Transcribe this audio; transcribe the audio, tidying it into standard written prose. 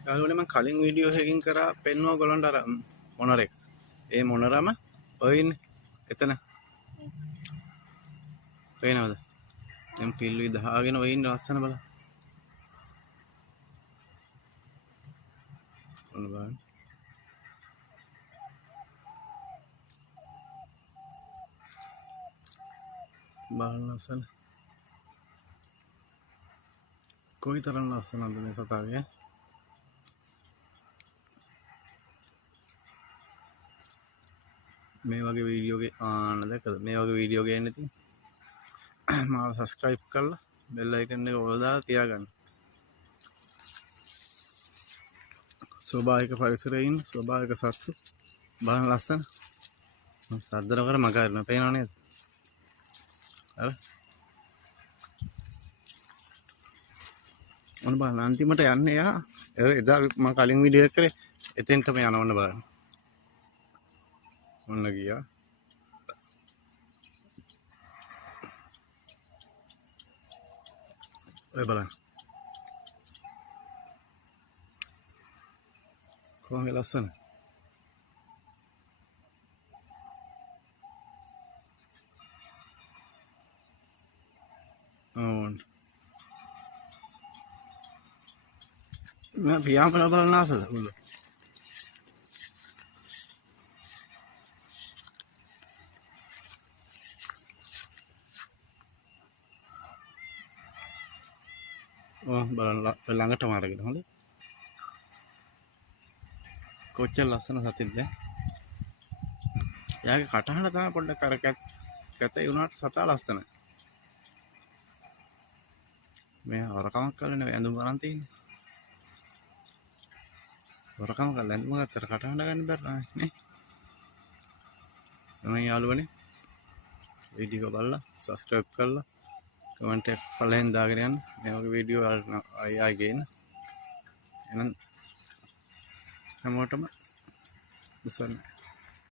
යාළුවනේ මම කලින් වීඩියෝ එකකින් කරා පෙන්වුවා ඔයගොල්ලන්ට අර මොනරෙක්. ඒ මොනරම ඔය ඉන්නේ. එතන. පේනවද? දැන් පිල්ලුයි දහාගෙන ඔය ඉන්න ලස්සන බලන්න. ඔන්න බලන්න. බලන්න ලස්සන. කොයිතරම් ලස්සනද මේ සතාගේ. මේ වගේ වීඩියෝ ගේ ආන්න දැක්කද? මේ වගේ වීඩියෝ ගේන්න ඉතින් මාව සබස්ක්‍රයිබ් කරලා බෙල් අයිකන් එක ඔල දාලා තියාගන්න. ස්වභාවික පරිසරයේ ඉන්න ස්වභාවික සත්තු බලන්න ලස්සන. සද්ද නොකර මග හරිනවා. පේනව නේද? අර ඔන්න බලන්න අන්තිමට යන්නේ යා. එදා මම කලින් වීඩියෝ එක කරේ එතෙන්ටම යනවන්න බලන්න. ඔන්න ගියා. ඔය බලන්න. කොහොම ලස්සන. ඕන්. මම පියාඹලා බලන්න ආසද උල්ල. බලන්න ළඟටම අරගෙන හොඳ. කොච්චර ලස්සන සතෙක්ද? එයාගේ කටහඬ තමයි පොඩ්ඩක් අර කැතයි වුණාට සතා ලස්සනයි. මේ හොරකමක් කරලා නෙවෙයි ඇඳුම් අරන් තියෙන්නේ. හොරකම කරලා ඇඳුම් ගත්තට කටහඬ ගන්න බැහැ නේ. තමයි යාළුවනේ. වීඩියෝ බලලා සබස්ක්‍රයිබ් කරලා කමෙන්ට් එක පළවෙන් දාගෙන යන්න. මේ වගේ වීඩියෝ ආයි ගේන්න. එහෙනම් හැමෝටම උසන්න.